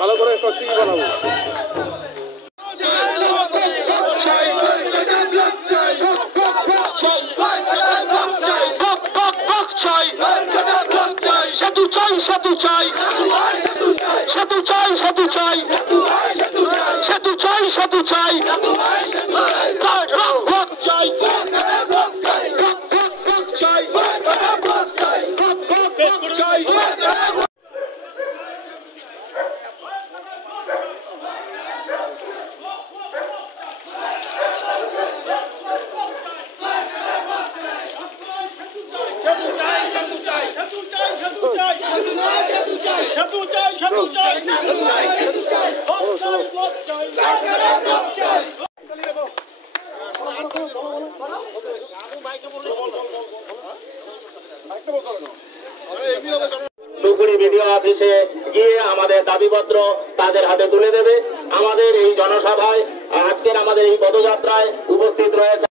ভালো করে কচ্ছি বানাবো। সাধু চাই, সাধু চাই, সাধু চাই, সাধু চাই, সাধু চাই, সাধু চাই, চাই ধুপগুড়ি বিডিও অফিসে গিয়ে আমাদের দাবিপত্র তাদের হাতে তুলে দেবে। আমাদের এই জনসভায় আজকের আমাদের এই পদযাত্রায় উপস্থিত রয়েছে